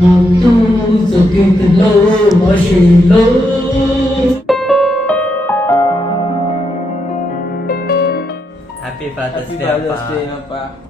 Those who give the love, Happy Father's Day, Father's Day, Papa.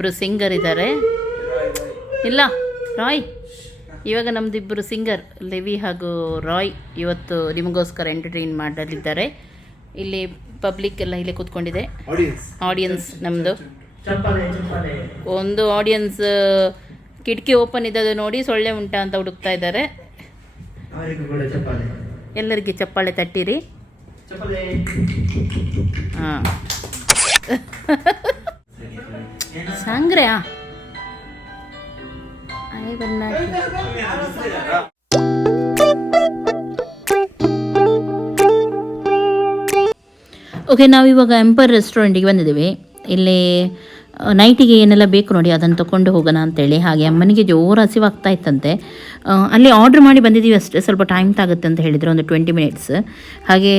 ಇಬ್ಬರು singer ಇದ್ದಾರೆ ಇಲ್ಲ ರಾಯ್. ಇವಾಗ ನಮ್ದು ಇಬ್ಬರು ಸಿಂಗರ್ ಲೆವಿ ಹಾಗೂ ರಾಯ್ ಇವತ್ತು ನಿಮಗೋಸ್ಕರ ಎಂಟರ್ಟೈನ್ ಮಾಡಲಿದ್ದಾರೆ. ಇಲ್ಲಿ ಪಬ್ಲಿಕ್ ಎಲ್ಲ ಇಲ್ಲಿ ಕೂತ್ಕೊಂಡಿದೆ. ಆಡಿಯನ್ಸ್ ನಮ್ಮದು ಒಂದು ಆಡಿಯನ್ಸ್ ಕಿಟಕಿ ಓಪನ್ ಇದ್ದದ್ದು ನೋಡಿ ಸೊಳ್ಳೆ ಉಂಟಾ ಅಂತ ಹುಡುಕ್ತಾ ಇದ್ದಾರೆ. ಎಲ್ಲರಿಗೆ ಚಪ್ಪಾಳೆ ತಟ್ಟಿರಿ. ಚಪ್ಪಲೆ ಬನ್ನ ಓಕೆ ನಾವಿವಾಗ ಎಂಪರ್ ರೆಸ್ಟೋರೆಂಟಿಗೆ ಬಂದಿದ್ದೀವಿ. ಇಲ್ಲಿ ನೈಟಿಗೆ ಏನೆಲ್ಲ ಬೇಕು ನೋಡಿ ಅದನ್ನು ತಗೊಂಡು ಹೋಗೋಣ ಅಂತೇಳಿ. ಹಾಗೆ ಅಮ್ಮನಿಗೆ ಜೋರು ಹಸಿವಾಗ್ತಾ ಇತ್ತಂತೆ. ಅಲ್ಲಿ ಆರ್ಡ್ರ್ ಮಾಡಿ ಬಂದಿದ್ದೀವಿ ಅಷ್ಟೇ ಸ್ವಲ್ಪ ಟೈಮ್ ತಾಗುತ್ತೆ ಅಂತ ಹೇಳಿದರು ಒಂದು ಟ್ವೆಂಟಿ ಮಿನಿಟ್ಸ್ ಹಾಗೆ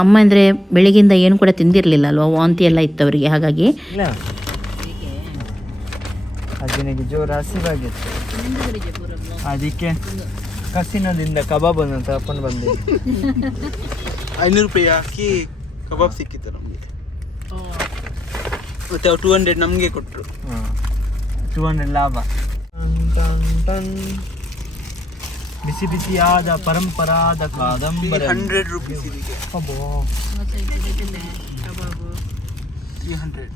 ಅಮ್ಮ ಅಂದರೆ ಬೆಳಿಗ್ಗೆಯಿಂದ ಏನು ಕೂಡ ತಿಂದಿರಲಿಲ್ಲ ಅಲ್ವಾ ವಾಂತಿ ಎಲ್ಲ ಇತ್ತು ಅವರಿಗೆ. ಹಾಗಾಗಿ ಅದನಿಗೆ ಜೋರು ಹಸಿವಾಗಿತ್ತು. ಅದಕ್ಕೆ ಕಸಿನದಿಂದ ಕಬಾಬನ್ನು ತಗೊಂಡು ಬಂದೆ. ಐನೂರು ರೂಪಾಯಿ ಹಾಕಿ ಕಬಾಬ್ ಸಿಕ್ಕಿತ್ತು ನಮಗೆ. ಮತ್ತೆ ಟೂ ಹಂಡ್ರೆಡ್ ನಮಗೆ ಕೊಟ್ಟರು ಹಾಂ. ಟೂ ಹಂಡ್ರೆಡ್ ಲಾಭ. ಬಿಸಿ ಬಿಸಿಯಾದ ಪರಂಪರಾದ ಕಾದಂಬರಿ. ಹಂಡ್ರೆಡ್ ರುಪೀಸ್ ಇದಕ್ಕೆ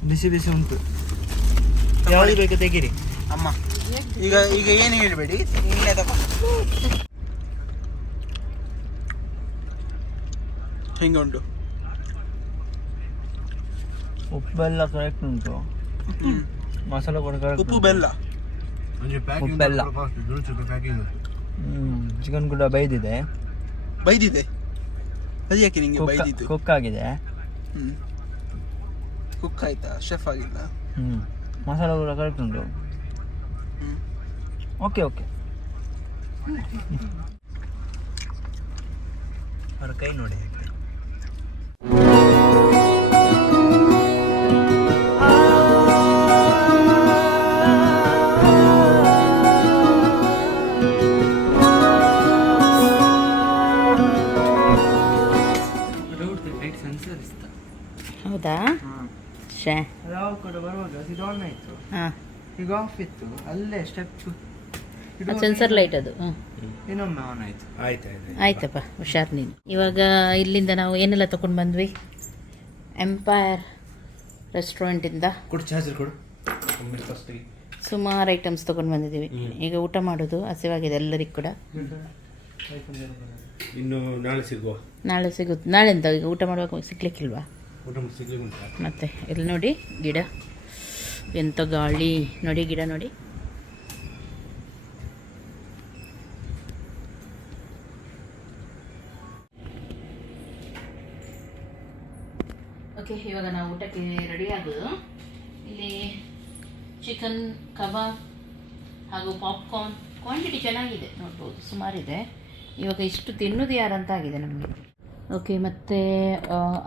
ಬಿಸಿ ಬಿಸಿ ಉಂಟು. ಯಾವುದು ಬೇಕು ತೆಗೀರಿ. ಅಮ್ಮ ಈಗ ಈಗ ಏನು ಹೇಳಬೇಡಿ? ಇಲ್ಲೇ ತಗೊಂಡು ಹೆಂಗೆ ಉಂಟು ಉಪ್ಪೆಲ್ಲ ಕರೆಕ್ಟ್ ಉಂಟು. ಹ್ಮ್. ಮಸಾಲೆ ಕೂಡ ಕರೆಕ್ಟ್ ಉಪ್ಪು ಬೆಲ್ಲ. ಬೆಲ್ಲ. ಹ್ಮ್ ಚಿಕನ್ ಕೂಡ ಬೈದಿದೆ ಬೈದಿದೆ? ಅದು ಯಾಕೆ ನಿಂಗೆ ಬೈದಿತ್ತು ಕುಕ್ ಆಗಿದೆ ಹ್ಮ್. ಕುಕ್ ಆಯ್ತಾ ಶೆಫ್ ಆಗಿಲ್ಲ? ಹ್ಮ್. ಮಸಾಲೆ ಕೂಡ ಕರೆಕ್ಟ್ ಉಂಟು ಓಕೆ ಓಕೆ ಅವ್ರ ಕೈ ನೋಡಿ. ಹೌದಾ? ಶೇ ಯಾವ ಕಡೆ ಬರುವಾಗ ಇದು ಆನ್ ಆಯ್ತು. ಹಾಂ. ಈಗ ಆಫ್ ಇತ್ತು. ಅಲ್ಲೇ ಸ್ಟೆಪ್ ಸೆನ್ಸರ್ ಲೈಟ್ ಅದು. ಹ್ಞೂ ಇನ್ನೊಮ್ಮೆ ಆನ್ ಆಯ್ತು. ಆಯ್ತು ಆಯ್ತು ಆಯ್ತಪ್ಪ ಹುಷಾರ್ ನೀನು. ಇವಾಗ ಇಲ್ಲಿಂದ ನಾವು ಏನೆಲ್ಲ ತಗೊಂಡು ಬಂದ್ವಿ? ಎಂಪೈರ್ ರೆಸ್ಟೋರೆಂಟಿಂದ ಕೊಡು ಚಾರ್ಜರ್ ಕೊಡು. ಒಮ್ಮೆ ಸುಮಾರು ಐಟಮ್ಸ್ ತೊಗೊಂಡು ಬಂದಿದ್ದೀವಿ. ಈಗ ಊಟ ಮಾಡೋದು ಹಸಿವಾಗಿದೆ ಎಲ್ಲರಿಗೂ ಕೂಡ. ಇನ್ನು ನಾಳೆ ಸಿಗುವ. ನಾಳೆ ಸಿಗುತ್ತೆ ನಾಳೆ ಎಂತ ಈಗ ಊಟ ಮಾಡುವಾಗ ಸಿಗ್ಲಿಕ್ಕಿಲ್ವಾ ಮತ್ತೆ ಇಲ್ಲಿ ನೋಡಿ ಗಿಡ. ಎಂಥ ಗಾಳಿ. ನೋಡಿ ಗಿಡ ನೋಡಿ. ಓಕೆ ಇವಾಗ ನಾವು ಊಟಕ್ಕೆ ರೆಡಿ ಆಗೋದು. ಇಲ್ಲಿ ಚಿಕನ್ ಕಬಾಬ್ ಹಾಗೂ ಪಾಪ್ಕಾರ್ನ್ ಕ್ವಾಂಟಿಟಿ ಚೆನ್ನಾಗಿದೆ ನೋಡ್ಬೋದು. ಸುಮಾರಿದೆ. ಇವಾಗ ಇಷ್ಟು ತಿನ್ನೋದು ಯಾರಂತ ಆಗಿದೆ ನಮಗೆ. ಓಕೆ ಮತ್ತು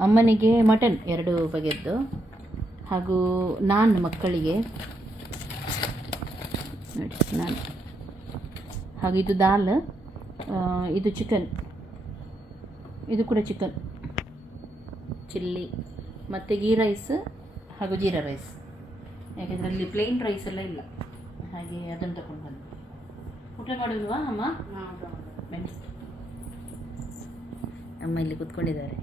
ಅಮ್ಮನಿಗೆ ಮಟನ್ ಎರಡು ಬಗೆದ್ದು ಹಾಗೂ ನಾನ್ ಮಕ್ಕಳಿಗೆ. ನೋಡಿ ನಾನ್. ಹಾಗೂ ಇದು ದಾಲ್ ಇದು ಚಿಕನ್ ಇದು ಕೂಡ ಚಿಕನ್ ಚಿಲ್ಲಿ ಮತ್ತು ಗೀ ರೈಸ್ ಹಾಗೂ ಜೀರಾ ರೈಸ್ ಯಾಕೆಂದರೆ ಅಲ್ಲಿ ಪ್ಲೇನ್ ರೈಸ್ ಎಲ್ಲ ಇಲ್ಲ. ಹಾಗೆ ಅದನ್ನು ತಗೊಂಡು ಬಂದು ಊಟ ಮಾಡಿಲ್ವಾ ಅಮ್ಮ? ಅಮ್ಮ ಇಲ್ಲಿ ಕೂತ್ಕೊಂಡಿದ್ದಾರೆ.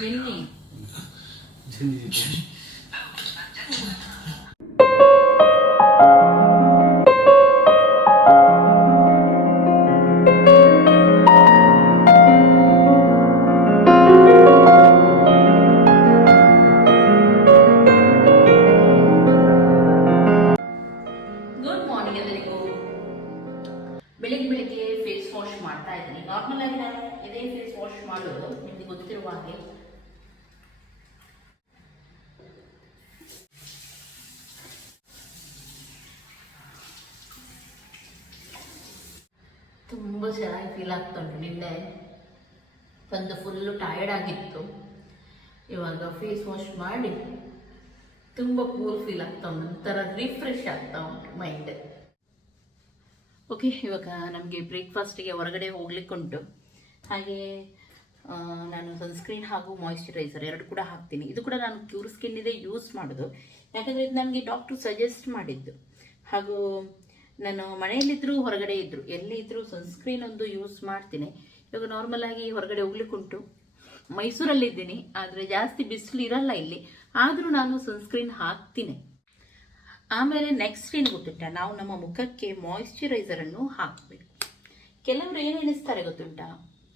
ಜೆನ್ನಿ. ಬಂದು ಫುಲ್ಲು ಟಯರ್ಡ್ ಆಗಿತ್ತು. ಇವಾಗ ಫೇಸ್ ವಾಶ್ ಮಾಡಿ ತುಂಬ ಕೂಲ್ ಫೀಲ್ ಆಗ್ತಾ ಉಂಟು, ಒಂಥರ ರಿಫ್ರೆಶ್ ಆಗ್ತಾ ಉಂಟು ಮೈಂಡ್ ಓಕೆ ಇವಾಗ ನಮಗೆ ಬ್ರೇಕ್ಫಾಸ್ಟಿಗೆ ಹೊರಗಡೆ ಹೋಗ್ಲಿಕ್ಕುಂಟು ಹಾಗೆ ನಾನು ಸನ್ಸ್ಕ್ರೀನ್ ಹಾಗೂ ಮಾಯಿಶ್ಚರೈಸರ್ ಎರಡು ಕೂಡ ಹಾಕ್ತೀನಿ. ಇದು ಕೂಡ ನಾನು ಕ್ಯೂರ್ ಸ್ಕಿನ್ ಇದೆ ಯೂಸ್ ಮಾಡೋದು. ಯಾಕಂದರೆ ಇದು ನನಗೆ ಡಾಕ್ಟ್ರು ಸಜೆಸ್ಟ್ ಮಾಡಿದ್ದು. ಹಾಗೂ ನಾನು ಮನೆಯಲ್ಲಿದ್ದರೂ ಹೊರಗಡೆ ಇದ್ದರು ಎಲ್ಲೇ ಇದ್ದರೂ ಸನ್ಸ್ಕ್ರೀನ್ ಒಂದು ಯೂಸ್ ಮಾಡ್ತೀನಿ. ಇವಾಗ ನಾರ್ಮಲ್ ಆಗಿ ಹೊರಗಡೆ ಹೋಗ್ಲಿಕ್ಕುಂಟು. ಮೈಸೂರಲ್ಲಿದ್ದೀನಿ, ಆದರೆ ಜಾಸ್ತಿ ಬಿಸಿಲು ಇರಲ್ಲ ಇಲ್ಲಿ. ಆದರೂ ನಾನು ಸನ್ಸ್ಕ್ರೀನ್ ಹಾಕ್ತೀನಿ. ಆಮೇಲೆ ನೆಕ್ಸ್ಟ್ ಏನು ಗೊತ್ತುಂಟಾ? ನಾವು ನಮ್ಮ ಮುಖಕ್ಕೆ ಮಾಯಿಶ್ಚರೈಸರ್ ಅನ್ನು ಹಾಕಬೇಕು. ಕೆಲವರು ಏನು ಎಣಿಸ್ತಾರೆ ಗೊತ್ತುಂಟಾ?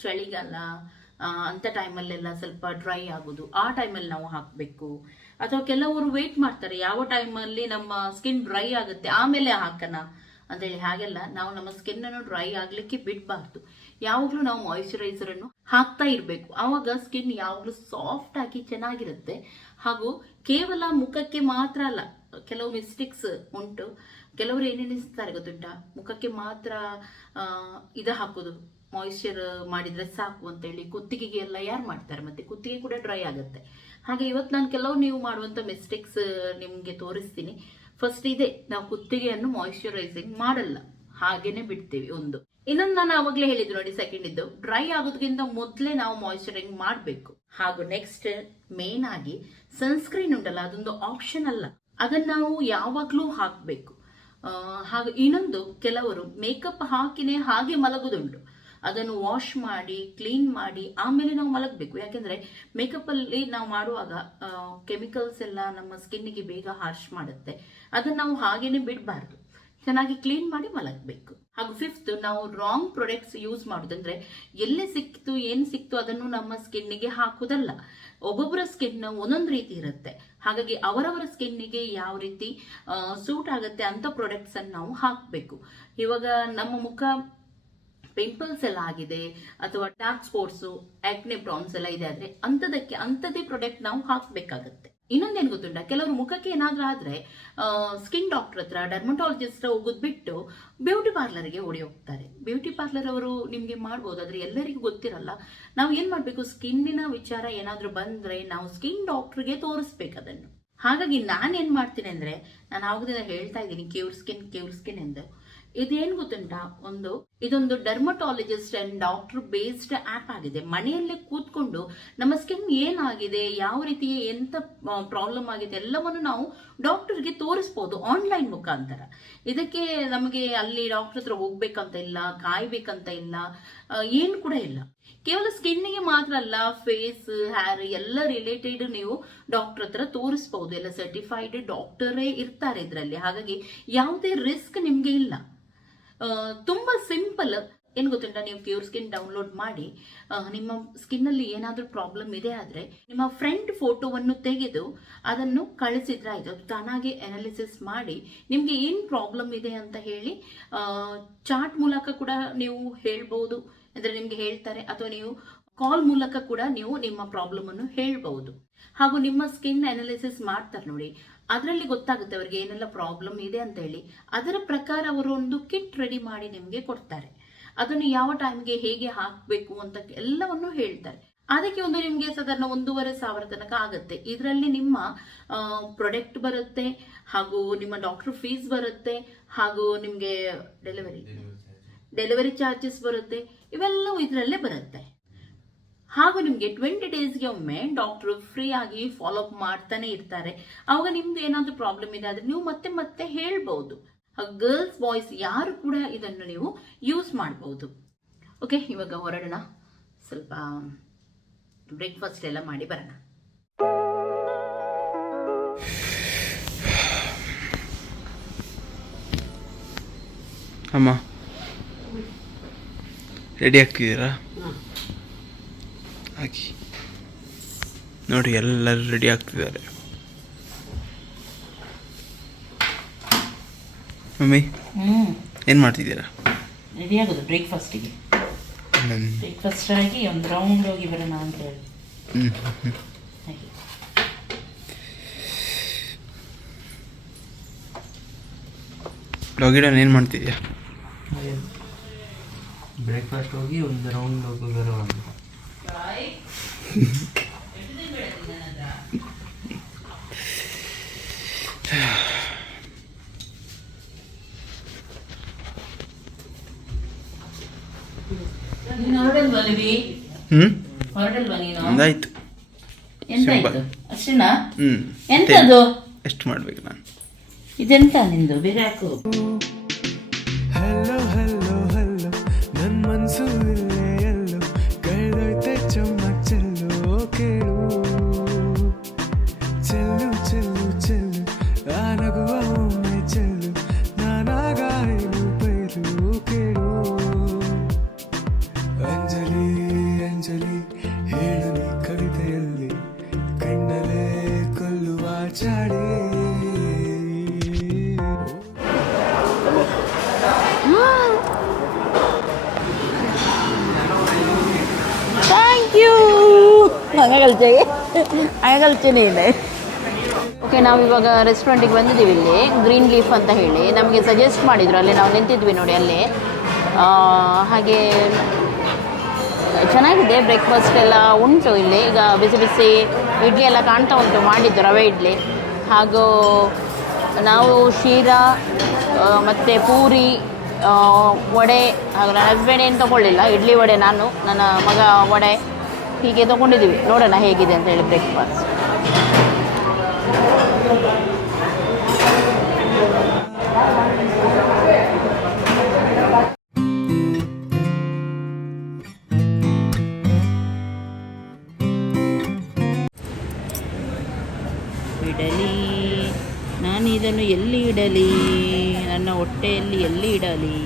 ಚಳಿಗಾಲ ಅಂಥ ಟೈಮಲ್ಲೆಲ್ಲ ಸ್ವಲ್ಪ ಡ್ರೈ ಆಗೋದು. ಆ ಟೈಮಲ್ಲಿ ನಾವು ಹಾಕಬೇಕು. ಅಥವಾ ಕೆಲವರು ವೇಟ್ ಮಾಡ್ತಾರೆ, ಯಾವ ಟೈಮಲ್ಲಿ ನಮ್ಮ ಸ್ಕಿನ್ ಡ್ರೈ ಆಗುತ್ತೆ, ಆಮೇಲೆ ಹಾಕೋಣ. ಅಂತೇಳಿ ಹಾಗೆಲ್ಲ ನಾವು ನಮ್ಮ ಸ್ಕಿನ್ ಅನ್ನು ಡ್ರೈ ಆಗಲಿಕ್ಕೆ ಬಿಡಬಾರ್ದು. ಯಾವಾಗಲೂ ನಾವು ಮಾಯಿಶ್ಚರೈಸರ್ ಅನ್ನು ಹಾಕ್ತಾ ಇರಬೇಕು. ಆವಾಗ ಸ್ಕಿನ್ ಯಾವಾಗಲೂ ಸಾಫ್ಟ್ ಆಗಿ ಚೆನ್ನಾಗಿರುತ್ತೆ. ಹಾಗೂ ಕೇವಲ ಮುಖಕ್ಕೆ ಮಾತ್ರ ಅಲ್ಲ, ಕೆಲವು ಮಿಸ್ಟೇಕ್ಸ್ ಉಂಟು. ಕೆಲವರು ಏನೇನಿಸ್ತಾರೆ ಗೊತ್ತುಂಟ? ಮುಖಕ್ಕೆ ಮಾತ್ರ ಇದು ಹಾಕೋದು. ಮಾಯಿಶ್ಚರ್ ಮಾಡಿದ್ರೆ ಸಾಕು ಅಂತೇಳಿ ಕುತ್ತಿಗೆಗೆ ಎಲ್ಲ ಯಾರು ಮಾಡ್ತಾರೆ? ಮತ್ತೆ ಕುತ್ತಿಗೆ ಕೂಡ ಡ್ರೈ ಆಗುತ್ತೆ. ಹಾಗೆ ಇವತ್ತು ನಾನು ಕೆಲವು ನೀವು ಮಾಡುವಂಥ ಮಿಸ್ಟೇಕ್ಸ್ ನಿಮಗೆ ತೋರಿಸ್ತೀನಿ. ಫಸ್ಟ್ ಇದೆ, ನಾವು ಕುತ್ತಿಗೆಯನ್ನು ಮಾಯಿಶ್ಚರೈಸಿಂಗ್ ಮಾಡಲ್ಲ. ಹಾಗೇನೆ ಬಿಡ್ತೀವಿ ಒಂದು. ಇನ್ನೊಂದು ನಾನು ಆವಾಗಲೇ ಹೇಳಿದ್ದು ನೋಡಿ ಸೆಕೆಂಡ್ ಇದ್ದು. ಡ್ರೈ ಆಗೋದಕ್ಕಿಂತ ಮೊದಲೇ ನಾವು ಮಾಯಿಶ್ಚರಿಂಗ್ ಮಾಡಬೇಕು. ಹಾಗೂ ನೆಕ್ಸ್ಟ್ ಮೇನ್ ಆಗಿ ಸನ್ಸ್ಕ್ರೀನ್ ಉಂಟಲ್ಲ, ಅದೊಂದು ಆಪ್ಷನ್ ಅಲ್ಲ. ಅದನ್ನ ನಾವು ಯಾವಾಗಲೂ ಹಾಕಬೇಕು. ಹಾಗೂ ಇನ್ನೊಂದು, ಕೆಲವರು ಮೇಕಪ್ ಹಾಕಿನೇ ಹಾಗೆ ಮಲಗುದುಂಟು. ಅದನ್ನು ವಾಶ್ ಮಾಡಿ ಕ್ಲೀನ್ ಮಾಡಿ, ಆಮೇಲೆ ನಾವು ಮಲಗಬೇಕು. ಯಾಕೆಂದ್ರೆ ಮೇಕಪ್ ಅಲ್ಲಿ ನಾವು ಮಾಡುವಾಗ ಕೆಮಿಕಲ್ಸ್ ಎಲ್ಲ ನಮ್ಮ ಸ್ಕಿನ್ನಿಗೆ ಬೇಗ ಹಾರ್ಶ್ ಮಾಡುತ್ತೆ. ಅದನ್ನ ನಾವು ಹಾಗೇನೆ ಬಿಡಬಾರ್ದು. ಚೆನ್ನಾಗಿ ಕ್ಲೀನ್ ಮಾಡಿ ಮಲಗಬೇಕು. ಹಾಗೂ ಫಿಫ್ತ್ ನಾವು ರಾಂಗ್ ಪ್ರಾಡಕ್ಟ್ಸ್ ಯೂಸ್ ಮಾಡೋದಂದ್ರೆ ಎಲ್ಲಿ ಸಿಕ್ತು, ಏನು ಸಿಕ್ತು ಅದನ್ನು ನಮ್ಮ ಸ್ಕಿನ್ನಿಗೆ ಹಾಕೋದಲ್ಲ. ಒಬ್ಬೊಬ್ಬರ ಸ್ಕಿನ್ ಒಂದೊಂದು ರೀತಿ ಇರುತ್ತೆ. ಹಾಗಾಗಿ ಅವರವರ ಸ್ಕಿನ್ನಿಗೆ ಯಾವ ರೀತಿ ಸೂಟ್ ಆಗುತ್ತೆ ಅಂತ ಪ್ರಾಡಕ್ಟ್ಸ್ ಅನ್ನು ನಾವು ಹಾಕಬೇಕು. ಇವಾಗ ನಮ್ಮ ಮುಖ ಪಿಂಪಲ್ಸ್ ಎಲ್ಲ ಆಗಿದೆ, ಅಥವಾ ಡಾರ್ಕ್ ಸ್ಪಾಟ್ಸು ಆಕ್ನೆ ಬ್ರೌನ್ಸ್ ಎಲ್ಲ ಇದೆ ಆದ್ರೆ ಅಂಥದಕ್ಕೆ ಅಂಥದ್ದೇ ಪ್ರಾಡಕ್ಟ್ ನಾವು ಹಾಕಬೇಕಾಗತ್ತೆ. ಇನ್ನೊಂದೇನು ಗೊತ್ತುಂಟ? ಕೆಲವರು ಮುಖಕ್ಕೆ ಏನಾದ್ರೂ ಆದ್ರೆ ಸ್ಕಿನ್ ಡಾಕ್ಟರ್ ಹತ್ರ ಡರ್ಮಟಾಲಜಿಸ್ಟ್ ಹೋಗೋದು ಬಿಟ್ಟು ಬ್ಯೂಟಿ ಪಾರ್ಲರ್ಗೆ ಓಡಿ ಹೋಗ್ತಾರೆ. ಬ್ಯೂಟಿ ಪಾರ್ಲರ್ ಅವರು ನಿಮಗೆ ಮಾಡ್ಬೋದು, ಆದರೆ ಎಲ್ಲರಿಗೂ ಗೊತ್ತಿರಲ್ಲ. ನಾವು ಏನು ಮಾಡಬೇಕು? ಸ್ಕಿನ್ನಿನ ವಿಚಾರ ಏನಾದ್ರೂ ಬಂದ್ರೆ ನಾವು ಸ್ಕಿನ್ ಡಾಕ್ಟ್ರಿಗೆ ತೋರಿಸ್ಬೇಕು ಅದನ್ನು. ಹಾಗಾಗಿ ನಾನು ಏನು ಮಾಡ್ತೀನಿ ಅಂದ್ರೆ, ನಾನು ಆವಾಗದಿಂದ ಹೇಳ್ತಾ ಇದ್ದೀನಿ ಕ್ಯೂರ್ ಸ್ಕಿನ್ ಕ್ಯೂರ್ ಸ್ಕಿನ್ ಎಂದು. ಇದೇನ್ ಗೊತ್ತುಂಟಾ? ಒಂದು, ಇದೊಂದು dermatologist and doctor based app ಆಗಿದೆ. ಮನೆಯಲ್ಲೇ ಕೂತ್ಕೊಂಡು ನಮ್ಮ ಸ್ಕಿನ್ ಏನಾಗಿದೆ, ಯಾವ ರೀತಿ ಎಂತ ಪ್ರಾಬ್ಲಮ್ ಆಗಿದೆ ಎಲ್ಲವನ್ನು ನಾವು ಡಾಕ್ಟರ್ಗೆ ತೋರಿಸ್ಬೋದು ಆನ್ಲೈನ್ ಮುಖಾಂತರ. ಇದಕ್ಕೆ ನಮಗೆ ಅಲ್ಲಿ ಡಾಕ್ಟರ್ ಹತ್ರ ಹೋಗ್ಬೇಕಂತ ಇಲ್ಲ, ಕಾಯ್ಬೇಕಂತ ಇಲ್ಲ ಏನು ಕೂಡ ಇಲ್ಲ. ಕೇವಲ ಸ್ಕಿನ್ನಿಗೆ ಮಾತ್ರ ಅಲ್ಲ ಫೇಸ್ ಹ್ಯಾರ್ ಎಲ್ಲ ರಿಲೇಟೆಡ್ ನೀವು ಡಾಕ್ಟರ್ ಹತ್ರ ತೋರಿಸ್ಬೋದು. ಎಲ್ಲ ಸರ್ಟಿಫೈಡ್ ಡಾಕ್ಟರೇ ಇರ್ತಾರೆ ಇದರಲ್ಲಿ. ಹಾಗಾಗಿ ಯಾವುದೇ ರಿಸ್ಕ್ ನಿಮಗೆ ಇಲ್ಲ. ತುಂಬಾ ಸಿಂಪಲ್. ಏನು ಗೊತ್ತುಂಟ? ನೀವು ಕ್ಯೂರ್ ಸ್ಕಿನ್ ಡೌನ್ಲೋಡ್ ಮಾಡಿ ನಿಮ್ಮ ಸ್ಕಿನ್ ಏನಾದರೂ ಪ್ರಾಬ್ಲಮ್ ಇದೆ ಆದ್ರೆ, ನಿಮ್ಮ ಫ್ರೆಂಡ್ ಫೋಟೋವನ್ನು ತೆಗೆದು ಅದನ್ನು ಕಳಿಸಿದ್ರೆ ಆಯ್ತು. ತಾನಾಗೆ ಅನಾಲಿಸಿಸ್ ಮಾಡಿ, ನಿಮಗೆ ಏನು ಪ್ರಾಬ್ಲಮ್ ಇದೆ ಅಂತ ಹೇಳಿ ಚಾಟ್ ಮೂಲಕ ಕೂಡ ನೀವು ಹೇಳ್ಬಹುದು ಅಂದರೆ ನಿಮಗೆ ಹೇಳ್ತಾರೆ, ಅಥವಾ ನೀವು ಕಾಲ್ ಮೂಲಕ ಕೂಡ ನೀವು ನಿಮ್ಮ ಪ್ರಾಬ್ಲಮ್ ಅನ್ನು ಹೇಳ್ಬಹುದು ಹಾಗೂ ನಿಮ್ಮ ಸ್ಕಿನ್ ಅನಾಲಿಸಿಸ್ ಮಾಡ್ತಾರೆ ನೋಡಿ. ಅದರಲ್ಲಿ ಗೊತ್ತಾಗುತ್ತೆ ಅವ್ರಿಗೆ ಏನೆಲ್ಲ ಪ್ರಾಬ್ಲಮ್ ಇದೆ ಅಂತ ಹೇಳಿ ಅದರ ಪ್ರಕಾರ ಅವರು ಒಂದು ಕಿಟ್ ರೆಡಿ ಮಾಡಿ ನಿಮಗೆ ಕೊಡ್ತಾರೆ. ಅದನ್ನು ಯಾವ ಟೈಮ್ಗೆ ಹೇಗೆ ಹಾಕಬೇಕು ಅಂತ ಎಲ್ಲವನ್ನು ಹೇಳ್ತಾರೆ. ಅದಕ್ಕೆ ಒಂದು ನಿಮಗೆ ಸಾಧಾರಣ ಒಂದೂವರೆ ಸಾವಿರ ತನಕ ಆಗುತ್ತೆ. ಇದರಲ್ಲಿ ನಿಮ್ಮ ಪ್ರಾಡಕ್ಟ್ ಬರುತ್ತೆ ಹಾಗೂ ನಿಮ್ಮ ಡಾಕ್ಟರ್ ಫೀಸ್ ಬರುತ್ತೆ ಹಾಗೂ ನಿಮಗೆ ಡೆಲಿವರಿ ಡೆಲಿವರಿ ಚಾರ್ಜಸ್ ಬರುತ್ತೆ. ಇವೆಲ್ಲವೂ ಇದರಲ್ಲೇ ಬರುತ್ತೆ. ಹಾಗೂ ನಿಮಗೆ ಟ್ವೆಂಟಿ ಡೇಸ್ಗೆ ಒಮ್ಮೆ ಡಾಕ್ಟ್ರು ಫ್ರೀ ಆಗಿ ಫಾಲೋ ಅಪ್ ಮಾಡ್ತಾನೆ ಇರ್ತಾರೆ. ಆವಾಗ ನಿಮ್ದು ಏನಾದರೂ ಪ್ರಾಬ್ಲಮ್ ಇದೆ ಆದರೆ ನೀವು ಮತ್ತೆ ಮತ್ತೆ ಹೇಳ್ಬೋದು. ಗರ್ಲ್ಸ್ ಬಾಯ್ಸ್ ಯಾರು ಕೂಡ ಇದನ್ನು ನೀವು ಯೂಸ್ ಮಾಡ್ಬೋದು. ಓಕೆ ಇವಾಗ ಹೊರಡೋಣ. ಸ್ವಲ್ಪ ಬ್ರೇಕ್ಫಾಸ್ಟ್ ಎಲ್ಲ ಮಾಡಿ ಬರೋಣ. ಅಮ್ಮ ರೆಡಿ ಆಗ್ತಿದ್ದೀರಾ? ಹಾಕಿ. ನೋಡಿ ಎಲ್ಲರೂ ರೆಡಿ ಆಗ್ತಿದ್ದಾರೆ. ಮಮ್ಮಿ ಹ್ಞೂ ಏನು ಮಾಡ್ತಿದ್ದೀರಾ? ರೆಡಿ ಆಗೋದು ಬ್ರೇಕ್ಫಾಸ್ಟಿಗೆ ಬ್ರೇಕ್ಫಾಸ್ಟ್ ಆಗಿ ಒಂದು ರೌಂಡ್ ಹೋಗಿ ಬರೋಣ ಅಂತ ಹೇಳಿ. ಲಾಗಿಡನ್ ಏನು ಮಾಡ್ತಿದ್ಯಾ? ಬ್ರೇಕ್ಫಾಸ್ಟ್ ಹೋಗಿ ಒಂದು ರೌಂಡ್ ಹೋಗಿ ಬರುವ ಎಂತಾಯ್ತು ಅಷ್ಟೇನಾ ಎಂತದು? ಎಷ್ಟು ಮಾಡ್ಬೇಕು ನಾನು? ಇದೆಂತ ನಿಂದು? ಬೇರೆ ಹಲೋ ಹಂಗೆ ಇದೆ ಓಕೆ ನಾವು ಇವಾಗ ರೆಸ್ಟೋರೆಂಟಿಗೆ ಬಂದಿದ್ದೀವಿ ಇಲ್ಲಿ ಗ್ರೀನ್ ಲೀಫ್ ಅಂತ ಹೇಳಿ. ನಮಗೆ ಸಜೆಸ್ಟ್ ಮಾಡಿದ್ರು, ಅಲ್ಲಿ ನಾವು ನಿಂತಿದ್ವಿ ನೋಡಿ ಅಲ್ಲಿ. ಹಾಗೆ ಚೆನ್ನಾಗಿದೆ ಬ್ರೇಕ್ಫಾಸ್ಟ್ ಎಲ್ಲ ಉಂಟು ಇಲ್ಲಿ. ಈಗ ಬಿಸಿ ಬಿಸಿ ಇಡ್ಲಿ ಎಲ್ಲ ಕಾಣ್ತಾ ಉಂಟು, ಮಾಡಿದ್ದು ರವೆ ಇಡ್ಲಿ. ಹಾಗೂ ನಾವು ಶೀರಾ ಮತ್ತು ಪೂರಿ ವಡೆ, ಹಾಗೂ ನನ್ನ ಹಸ್ಬೆಂಡ್ ಏನು ತೊಗೊಳ್ಳಿಲ್ಲ. ಇಡ್ಲಿ ವಡೆ ನಾನು, ನನ್ನ ಮಗ ವಡೆ. ಹೀಗೆ ತಗೊಂಡಿದ್ದೀವಿ. ನೋಡೋಣ ಹೇಗಿದೆ ಅಂತ ಹೇಳಿ ಬ್ರೇಕ್ಫಾಸ್ಟ್ ಇಡಲಿ. ನಾನು ಇದನ್ನು ಎಲ್ಲಿ ಇಡಲಿ? ನನ್ನ ಹೊಟ್ಟೆಯಲ್ಲಿ ಎಲ್ಲಿ ಇಡಲಿ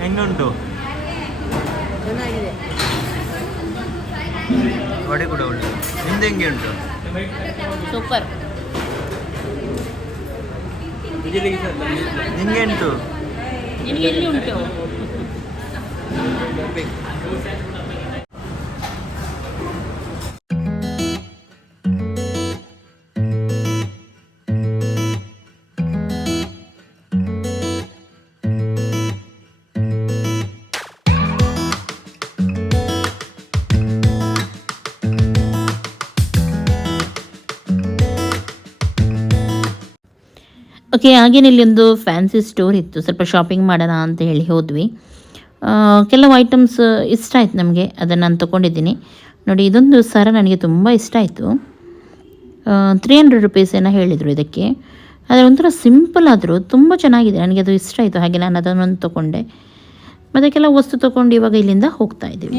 ಹೆಂಗುಂಟು ಚೆನ್ನಾಗಿದೆ ವಡೆ ಕೂಡ ಉಂಟು ನಿಮ್ದು ಹೆಂಗೆ ಉಂಟು? ಸೂಪರ್. ನಿಂಗೆ ಉಂಟು? ನಿನಗೆ ಎಲ್ಲಿ ಉಂಟು? ಓಕೆ ಹಾಗೇನೆ ಇಲ್ಲಿ ಒಂದು ಫ್ಯಾನ್ಸಿ ಸ್ಟೋರ್ ಇತ್ತು. ಸ್ವಲ್ಪ ಶಾಪಿಂಗ್ ಮಾಡೋಣ ಅಂತ ಹೇಳಿ ಹೋದ್ವಿ. ಕೆಲವು ಐಟಮ್ಸ್ ಇಷ್ಟ ಆಯ್ತು ನಮಗೆ, ಅದನ್ನು ನಾನು ತೊಗೊಂಡಿದ್ದೀನಿ. ನೋಡಿ, ಇದೊಂದು ಸರ ನನಗೆ ತುಂಬ ಇಷ್ಟ ಆಯಿತು. ತ್ರೀ ಹಂಡ್ರೆಡ್ ರುಪೀಸ್ ಏನೋ ಹೇಳಿದರು ಇದಕ್ಕೆ. ಆದರೆ ಒಂಥರ ಸಿಂಪಲ್ ಆದರೂ ತುಂಬ ಚೆನ್ನಾಗಿದೆ. ನನಗೆ ಅದು ಇಷ್ಟ ಆಯಿತು, ಹಾಗೆ ನಾನು ಅದನ್ನೊಂದು ತೊಗೊಂಡೆ. ಮತ್ತು ಕೆಲವು ವಸ್ತು ತೊಗೊಂಡು ಇವಾಗ ಇಲ್ಲಿಂದ ಹೋಗ್ತಾ ಇದ್ದೀವಿ.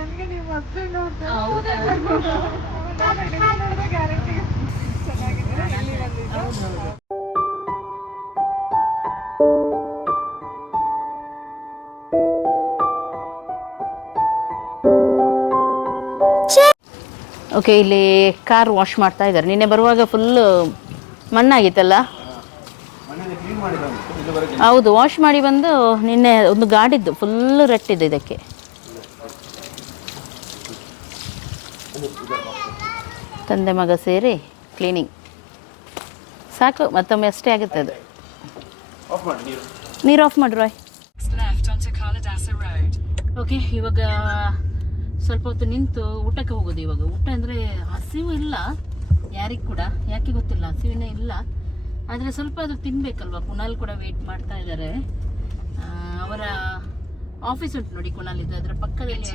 ನನಗೆ ಗ್ಯಾರಂಟಿ. ಓಕೆ ಇಲ್ಲಿ ಕಾರ್ ವಾಶ್ ಮಾಡ್ತಾ ಇದ್ದಾರೆ. ನಿನ್ನೆ ಬರುವಾಗ ಫುಲ್ಲು ಮಣ್ಣಾಗಿತ್ತಲ್ಲ? ಹೌದು ವಾಶ್ ಮಾಡಿ ಬಂದು ನಿನ್ನೆ ಒಂದು ಗಾಡಿದ್ದು ಫುಲ್ ರಟ್ಟಿದ್ದು ಇದಕ್ಕೆ. ತಂದೆ ಮಗ ಸೇರಿ ಕ್ಲೀನಿಂಗ್ ಸಾಕು ಮತ್ತೊಮ್ಮೆ ಅಷ್ಟೇ ಆಗುತ್ತೆ ಅದು. ನೀರು. ಆಫ್ ಮಾಡಿ ರಾಯ್. ಓಕೆ ಇವಾಗ ಸ್ವಲ್ಪ ಹೊತ್ತು ನಿಂತು ಊಟಕ್ಕೆ ಹೋಗೋದು ಇವಾಗ. ಊಟ ಅಂದರೆ ಹಸಿವು ಇಲ್ಲ ಯಾರಿಗೆ ಕೂಡ ಯಾಕೆ ಗೊತ್ತಿಲ್ಲ ಹಸಿವಿನೇ ಇಲ್ಲ. ಆದರೆ ಸ್ವಲ್ಪ ಅದು ತಿನ್ಬೇಕಲ್ವಾ? ಕುಣಾಲ್ ಕೂಡ ವೇಟ್ ಮಾಡ್ತಾ ಇದ್ದಾರೆ ಅವರ ಆಫೀಸ್ ಉಂಟು ನೋಡಿ ಕುಣಾಲ್ ಇದೆ ಅದರ ಪಕ್ಕದಲ್ಲಿ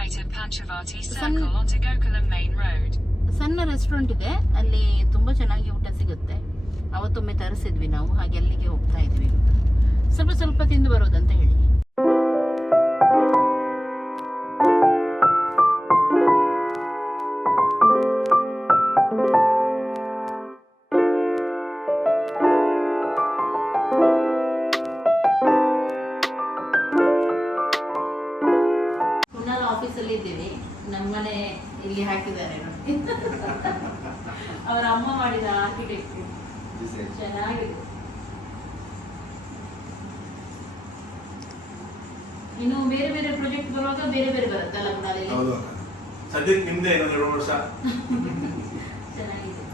200 ಒಂದು meters, turn right at Panchavati Circle onto Gokulam Main Road. ಸಣ್ಣ ರೆಸ್ಟೋರೆಂಟ್ ಇದೆ. ಅಲ್ಲಿ ತುಂಬಾ ಚೆನ್ನಾಗಿ ಊಟ ಸಿಗುತ್ತೆ. ಅವತ್ತೊಮ್ಮೆ ತರಿಸಿದ್ವಿ ನಾವು. ಹಾಗೆ ಅಲ್ಲಿಗೆ ಹೋಗ್ತಾ ಇದ್ವಿ. ಸ್ವಲ್ಪ ಸ್ವಲ್ಪ ತಿಂದು ಬರೋದಂತ ಹೇಳಿ. ಹೌದು. ಸದ್ಯಕ್ಕೆ ನಿಮ್ದೇ ಇನ್ನೊಂದು ಎರಡು ವರ್ಷ? ಚೆನ್ನಾಗಿದೆ.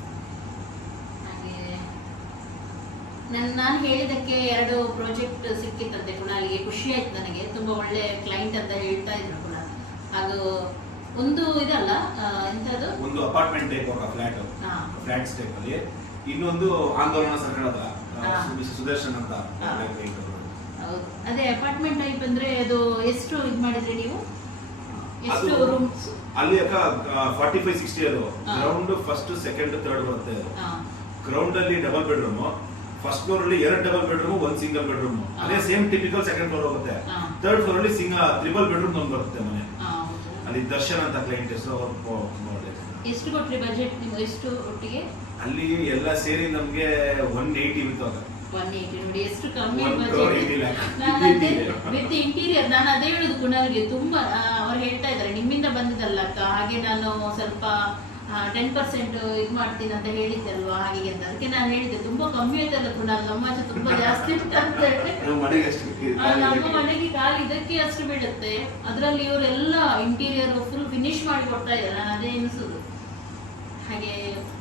ಹಾಗೆ ನನ್ ನಾನು ಹೇಳಿದಕ್ಕೆ ಎರಡು ಪ್ರಾಜೆಕ್ಟ್ ಸಿಕ್ಕಿತ್ತಂತೆ ಕುಣಾಲಿಗೆ. ಖುಷಿ ಆಯ್ತು ನನಗೆ. ತುಂಬಾ ಒಳ್ಳೆ ಕ್ಲೈಂಟ್ ಅಂತ ಹೇಳ್ತಾ ಇದ್ರು ಕುಣಾಲ್ ಅದು ಒಂದು ಇದಲ್ಲ ಆ, ಎಂತದು? ಒಂದು ಅಪಾರ್ಟ್ಮೆಂಟ್ ಟೈಪ್ ఒక ಫ್ಲಾಟ್ ಹಾ. ಫ್ಲಾಟ್ಸ್ ಟೈಪ್ ಅಲ್ಲಿ. ಇನ್ನೊಂದು ಆಂದೋಲನ ಸಂಘದ ಹಾ. ಸುದರ್ಶನ್ ಅಂತ ಹಾ. ಹೌದು. ಅದೇ ಅಪಾರ್ಟ್ಮೆಂಟ್ ಟೈಪ್ ಅಂದ್ರೆ ಅದು ಎಷ್ಟು ಇದು ಮಾಡಿದ್ರಿ ನೀವು? ಅದು- ಅಲ್ಲಿ ಅಕ್ಕ ಫಾರ್ಟಿ ಫೈವ್ ಸಿಕ್ಸ್ಟಿ ಅದು. ಗ್ರೌಂಡ್ ಫಸ್ಟ್ ಸೆಕೆಂಡ್ ಥರ್ಡ್ ಬರುತ್ತೆ. ಅದು ಗ್ರೌಂಡ್ ಅಲ್ಲಿ ಡಬಲ್ ಬೆಡ್ರೂಮ್ ಫಸ್ಟ್ ಫ್ಲೋರ್ ಅಲ್ಲಿ ಎರಡು ಡಬಲ್ ಬೆಡ್ರೂಮ್ ಒಂದು ಸಿಂಗಲ್ ಬೆಡ್ರೂಮ್ ಅದೇ ಸೇಮ್ ಟಿಪಿಕಲ್ ಸೆಕೆಂಡ್ ಫ್ಲೋರ್ ಹೋಗುತ್ತೆ. ಥರ್ಡ್ ಫ್ಲೋರ್ ಅಲ್ಲಿ ಸಿಂಗ ತ್ರಿಬಲ್ ಬೆಡ್ರೂಮ್ ಒಂದು ಬರುತ್ತೆ ಮನೆ. ಅಲ್ಲಿ ದರ್ಶನ್ ಅಂತ ಕ್ಲೈಂಟ್ ಹೆಸರು. ಎಷ್ಟು ಕೊಟ್ರಿ ಬಜೆಟ್ ಎಷ್ಟು ಒಟ್ಟಿಗೆ? ಅಲ್ಲಿ ಎಲ್ಲ ಸೇರಿ ನಮ್ಗೆ ಒನ್ ಏಯ್ಟಿ ಬಿತ್ತು ಒನ್ ಏಯ್ಟಿ ನೋಡಿ ಎಷ್ಟು ಕಮ್ಮಿ ವಿತ್ ಇಂಟೀರಿಯರ್ ನಾನು ಅದೇ ಹೇಳುದು ಕುಣಾಲ್ಗೆ. ತುಂಬಾ ಅವ್ರು ಹೇಳ್ತಾ ಇದ್ದಾರೆ ನಿಮ್ಮಿಂದ ಬಂದಿದ್ದಲ್ಲ ಅಕ್ಕ? ಹಾಗೆ ನಾನು ಸ್ವಲ್ಪ ಟೆನ್ ಪರ್ಸೆಂಟ್ ಇದು ಮಾಡ್ತೀನಿ ಅಂತ ಹೇಳಿದ್ದೆ ಅಲ್ವಾ ಹಾಗೆ ಅಂತ. ಅದಕ್ಕೆ ನಾನು ಹೇಳಿದ್ದೆ ತುಂಬಾ ಕಮ್ಮಿ ಆಯ್ತಲ್ಲ ಕುಣಾಲ್. ನಮ್ಮ ಆಚೆ ತುಂಬಾ ಜಾಸ್ತಿ ಉಂಟು ಅಂತ ನಮ್ಮ ಮನೆಗೆ ನಮ್ಮ ಕಾಲು ಇದಕ್ಕೆ ಅಷ್ಟು ಬೀಳುತ್ತೆ. ಅದರಲ್ಲಿ ಇವರೆಲ್ಲ ಇಂಟೀರಿಯರ್ ಫುಲ್ ಫಿನಿಶ್ ಮಾಡಿ ಕೊಡ್ತಾ ಇದ್ದಾರೆ. ನಾನು ಅದೇ ಎನಿಸುದು ಹಾಗೆ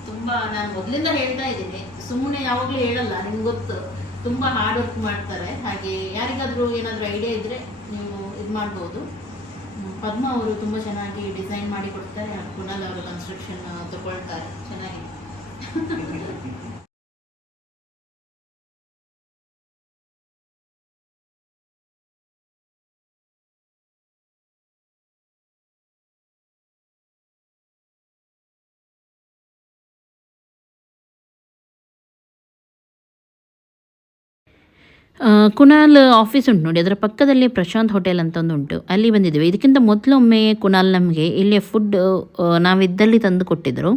ತುಂಬಾ ನಾನು ಮೊದಲಿಂದ ಹೇಳ್ತಾ ಇದ್ದೀನಿ. ಸುಮ್ಮನೆ ಯಾವಾಗಲೂ ಹೇಳಲ್ಲ, ನಿಮ್ಗೆ ಗೊತ್ತು. ತುಂಬಾ ಹಾರ್ಡ್ ವರ್ಕ್ ಮಾಡ್ತಾರೆ. ಹಾಗೆ ಯಾರಿಗಾದ್ರೂ ಏನಾದರೂ ಐಡಿಯಾ ಇದ್ರೆ ನೀವು ಇದು ಮಾಡ್ಬೋದು. ಪದ್ಮ ಅವರು ತುಂಬಾ ಚೆನ್ನಾಗಿ ಡಿಸೈನ್ ಮಾಡಿ ಕೊಡ್ತಾರೆ. ಕುಣಲ್ ಅವರು ಕನ್ಸ್ಟ್ರಕ್ಷನ್ ತಗೊಳ್ತಾರೆ. ಚೆನ್ನಾಗಿ ಆ, ಕುಣಾಲ್ ಆಫೀಸ್ ಉಂಟು ನೋಡಿ ಅದರ ಪಕ್ಕದಲ್ಲಿ ಪ್ರಶಾಂತ್ ಹೋಟೆಲ್ ಅಂತ ಒಂದು ಉಂಟು. ಅಲ್ಲಿ ಬಂದಿದ್ದೇವೆ. ಇದಕ್ಕಿಂತ ಮೊದಲೊಮ್ಮೆ ಕುಣಾಲ್ ನಮಗೆ ಇಲ್ಲಿಯ ಫುಡ್ ನಾವಿದ್ದಲ್ಲಿ ತಂದು ಕೊಟ್ಟಿದ್ದರು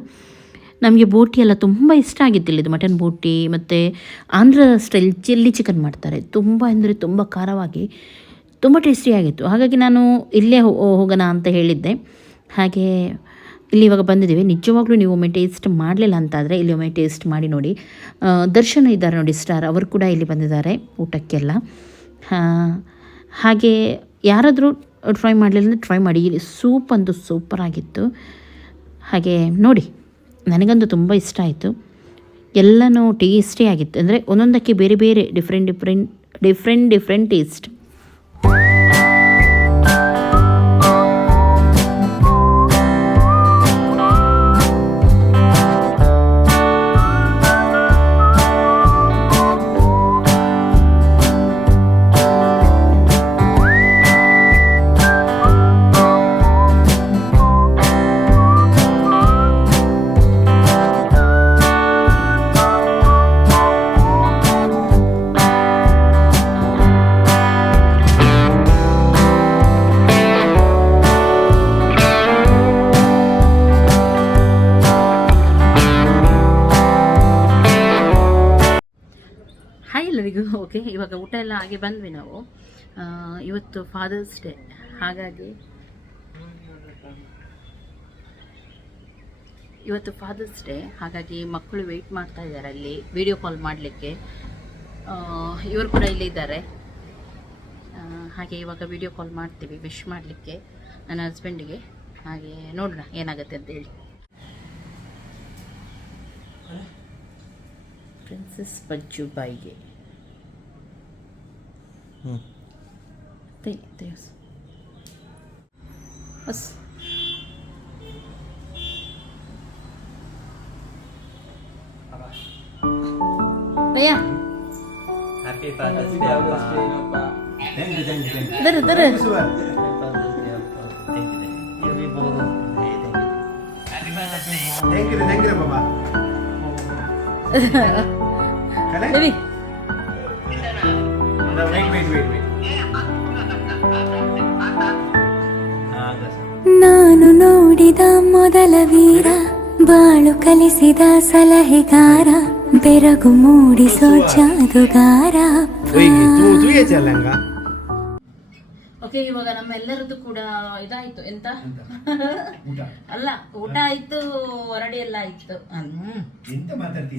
ನಮಗೆ ಬೋಟಿ ಎಲ್ಲ ತುಂಬ ಇಷ್ಟ ಆಗಿತ್ತು ಇಲ್ಲಿದು ಮಟನ್ ಬೋಟಿ ಮತ್ತು ಆಂಧ್ರ ಸ್ಟೈಲ್ ಚಿಲ್ಲಿ ಚಿಕನ್ ಮಾಡ್ತಾರೆ. ತುಂಬ ಅಂದರೆ ತುಂಬ ಖಾರವಾಗಿ ತುಂಬ ಟೇಸ್ಟಿಯಾಗಿತ್ತು ಹಾಗಾಗಿ ನಾನು ಇಲ್ಲೇ ಹೋಗೋಣ ಅಂತ ಹೇಳಿದ್ದೆ. ಹಾಗೆ ಇಲ್ಲಿ ಇವಾಗ ಬಂದಿದ್ದೀವಿ. ನಿಜವಾಗ್ಲೂ ನೀವು ಒಮ್ಮೆ ಟೇಸ್ಟ್ ಮಾಡಲಿಲ್ಲ ಅಂತಾದರೆ ಇಲ್ಲಿ ಒಮ್ಮೆ ಟೇಸ್ಟ್ ಮಾಡಿ ನೋಡಿ. ದರ್ಶನ ಇದ್ದಾರೆ ನೋಡಿ ಸ್ಟಾರ್. ಅವರು ಕೂಡ ಇಲ್ಲಿ ಬಂದಿದ್ದಾರೆ. ಊಟಕ್ಕೆಲ್ಲ. ಹಾಗೆ ಯಾರಾದರೂ ಟ್ರೈ ಮಾಡಲಿಲ್ಲ ಅಂದರೆ ಟ್ರೈ ಮಾಡಿ. ಇಲ್ಲಿ ಸೂಪ್ ಅಂತೂ ಸೂಪರ್ ಆಗಿತ್ತು. ಹಾಗೆ ನೋಡಿ, ನನಗಂತೂ ತುಂಬ ಇಷ್ಟ ಆಯಿತು. ಎಲ್ಲನೂ ಟೇಸ್ಟಿ ಆಗಿತ್ತು. ಅಂದರೆ ಒಂದೊಂದಕ್ಕೆ ಬೇರೆ ಬೇರೆ, different different different different taste. ಇವತ್ತು ಫಾದರ್ಸ್ ಡೇ ಹಾಗಾಗಿ ಇವತ್ತು ಫಾದರ್ಸ್ ಡೇ ಹಾಗಾಗಿ ಮಕ್ಕಳು ವೆಯ್ಟ್ ಮಾಡ್ತಾ ಇದ್ದಾರೆ ಅಲ್ಲಿ. ವಿಡಿಯೋ ಕಾಲ್ ಮಾಡಲಿಕ್ಕೆ. ಇವರು ಕೂಡ ಇಲ್ಲಿ ಇದ್ದಾರೆ. ಹಾಗೆ ಇವಾಗ ವಿಡಿಯೋ ಕಾಲ್ ಮಾಡ್ತೀವಿ ವಿಶ್ ಮಾಡಲಿಕ್ಕೆ ನನ್ನ ಹಸ್ಬೆಂಡಿಗೆ ಹಾಗೆ ನೋಡೋಣ ಏನಾಗುತ್ತೆ ಅಂತ ಹೇಳಿ. ಪ್ರಿನ್ಸಸ್ ಬಜ್ಜು ಬಾಯಿಗೆ ते इथे बस भैया Happy Father's Day, Papa. Thank you, thank you, thank you. Dere, dere. Thank you, thank you. Thank you. Papa. Kalian? Wait, wait, wait, wait. ನಾನು ನೋಡಿದ ಮೊದಲ ವೀರ ಬಾಳು ಕಲಿಸಿದ ಸಲಹೆಗಾರ ಬೆರಗು ಮೂಡಿಸೋ ಜಾದುಗಾರ. ಓಕೆ ಇವಾಗ ನಮ್ಮೆಲ್ಲರದ್ದು ಕೂಡ ಇದಾಯ್ತು. ಎಂತ? ಅಲ್ಲ ಊಟ ಆಯ್ತು ಹೊರಡಿ ಎಲ್ಲ ಆಯ್ತು.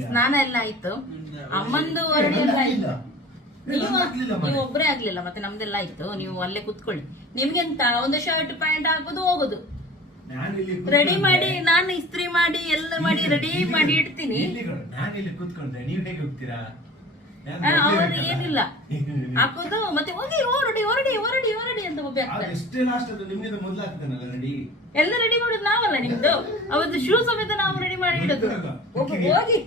ಸ್ನಾನ ಎಲ್ಲ ಆಯ್ತು. ಅಮ್ಮಂದು ಹೊರಡಿ ಎಲ್ಲ ಆಯ್ತು. ನೀವು ಒಬ್ಬರೇ ಆಗ್ಲಿಲ್ಲ ಮತ್ತೆ ನಮ್ದೆಲ್ಲ ಆಯ್ತು. ನೀವು ಅಲ್ಲೇ ಕುತ್ಕೊಳ್ಳಿ. ನಿಮ್ಗೆಂತ? ಒಂದು ಶರ್ಟ್ ಪ್ಯಾಂಟ್ ಹಾಕೋದು ಹೋಗುದು. ರೆಡಿ ಮಾಡಿ ನಾನು ಇಸ್ತ್ರಿ ಮಾಡಿ ಎಲ್ಲ ಮಾಡಿ ರೆಡಿ ಮಾಡಿ ಇಡ್ತೀನಿ. ನಾನು ಇಲ್ಲಿ ಕೂತ್ಕೊಂಡ್ರೆ ನೀವು ಹೇಗೆ ಹೋಗ್ತೀರಾ? ಅವ್ರು? ಏನಿಲ್ಲ. ಹಾಕೋದು ಮತ್ತೆ ಹೋಗಿ ಹೊರಡಿ ಹೊರಡಿ ಹೊರಡಿ ಹೊರಡಿ ಅಂತ ಒಬ್ಬ ಆಗ ಆಗ್ತಾರೆ ಎಷ್ಟೇ ಲಾಸ್ಟ್ ಅದು ನಿಮ್ಗೆ ಮೊದಲು ಆಗ್ತಾನಲ್ಲ ರೆಡಿ ಎಲ್ಲ ರೆಡಿ ಮಾಡುದು ನಾವಲ್ಲ ನಿಮ್ದು. ಅವತ್ತು ಶೂ ಸಮೇತ ನಾವು ರೆಡಿ ಮಾಡಿ ಇಡೋದು. ಹೋಗಿ.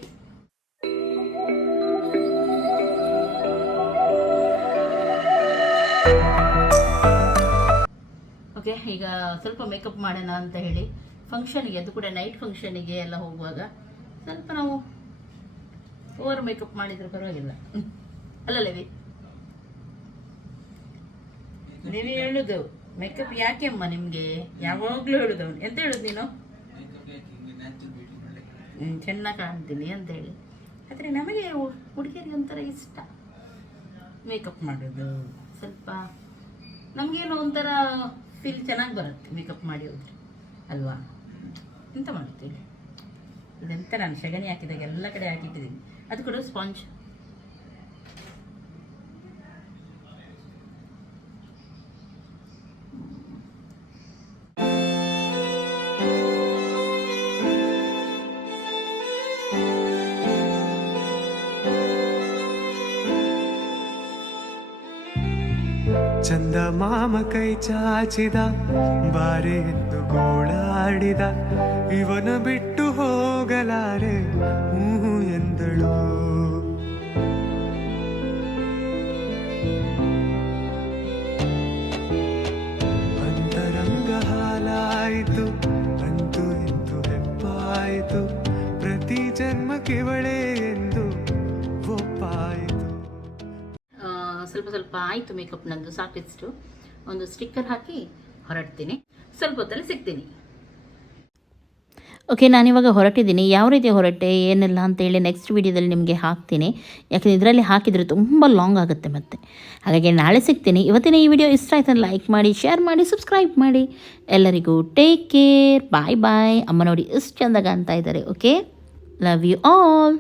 ಓಕೆ, ಈಗ ಸ್ವಲ್ಪ ಮೇಕಪ್ ಮಾಡೋಣ ಅಂತ ಹೇಳಿ ಫಂಕ್ಷನ್ಗೆ ಅದು ಕೂಡ ನೈಟ್ ಫಂಕ್ಷನಿಗೆ ಎಲ್ಲ ಹೋಗುವಾಗ ಸ್ವಲ್ಪ ನಾವು ಓವರ್ ಮೇಕಪ್ ಮಾಡಿದ್ರೆ ಪರವಾಗಿಲ್ಲ. ಅಲ್ಲ ಲವಿ? ನೀವೇ ಹೇಳುದು ಮೇಕಪ್ ಯಾಕೆ ಅಮ್ಮ ನಿಮ್ಗೆ? ಯಾವಾಗ್ಲೂ ಹೇಳುದು ಅವನು. ಎಂತ ಹೇಳುದು ನೀನು? ಚೆನ್ನಾಗಿ ಕಾಣ್ತೀನಿ ಅಂತ ಹೇಳಿ. ಆದರೆ ನಮಗೆ ಹುಡುಗಿಯರಿಗೆ ಒಂಥರ ಇಷ್ಟ ಮೇಕಪ್ ಮಾಡೋದು. ಸ್ವಲ್ಪ ನಮಗೇನೋ ಒಂಥರ ಫೀಲ್ ಚೆನ್ನಾಗಿ ಬರುತ್ತೆ ಮೇಕಪ್ ಮಾಡಿ ಹೋದ್ರೆ ಅಲ್ವಾ? ಎಂತ ಮಾಡ್ತೀವಿ ಇದೆಂತ ನಾನು ಸೆಗಣಿ ಹಾಕಿದಾಗ ಎಲ್ಲ ಕಡೆ ಹಾಕಿಟ್ಟಿದ್ದೀನಿ. ಅದು ಕೂಡ ಸ್ಪಾಂಜ್ ಮಾಮ ಕೈ ಚಾಚಿದ ಬಾರೆ ಎಂದು ಗೋಳಾಡಿದ, ಇವನ ಬಿಟ್ಟು ಹೋಗಲಾರೆ ಹೂ ಎಂದಳು. ಅಂತರಂಗ ಹಾಲಾಯಿತು, ಅಂತೂ ಎಂದು ಹೆಪ್ಪಾಯಿತು ಪ್ರತಿ ಜನ್ಮಕ್ಕಿವಳೆ ಎಂದು ಸ್ವಲ್ಪ ಸ್ವಲ್ಪ ಆಯಿತು ಮೇಕಪ್ ನಂದು, ಸಾಕಿಷ್ಟು. ಒಂದು ಸ್ಟಿಕ್ಕರ್ ಹಾಕಿ ಹೊರಡ್ತೀನಿ. ಸ್ವಲ್ಪ ಹೊತ್ತಲ್ಲಿ ಸಿಗ್ತೀನಿ. ಓಕೆ ನಾನಿವಾಗ ಹೊರಟಿದ್ದೀನಿ. ಯಾವ ರೀತಿ ಹೊರಟೆ, ಏನೆಲ್ಲ ಅಂತೇಳಿ ನೆಕ್ಸ್ಟ್ ವೀಡಿಯೋದಲ್ಲಿ ನಿಮಗೆ ಹಾಕ್ತೀನಿ. ಯಾಕಂದರೆ ಇದರಲ್ಲಿ ಹಾಕಿದರೆ ತುಂಬ ಲಾಂಗ್ ಆಗುತ್ತೆ ಮತ್ತೆ. ಹಾಗಾಗಿ ನಾಳೆ ಸಿಗ್ತೀನಿ. ಇವತ್ತಿನ ಈ ವಿಡಿಯೋ ಇಷ್ಟ ಆಯ್ತು ಲೈಕ್ ಮಾಡಿ ಶೇರ್ ಮಾಡಿ ಸಬ್ಸ್ಕ್ರೈಬ್ ಮಾಡಿ. ಎಲ್ಲರಿಗೂ ಟೇಕ್ ಕೇರ್ ಬಾಯ್ ಬಾಯ್ ಅಮ್ಮ ನೋಡಿ ಎಷ್ಟು ಚೆಂದ ಕಾಣ್ತಾ ಇದ್ದಾರೆ ಓಕೆ ಲವ್ ಯು ಆಲ್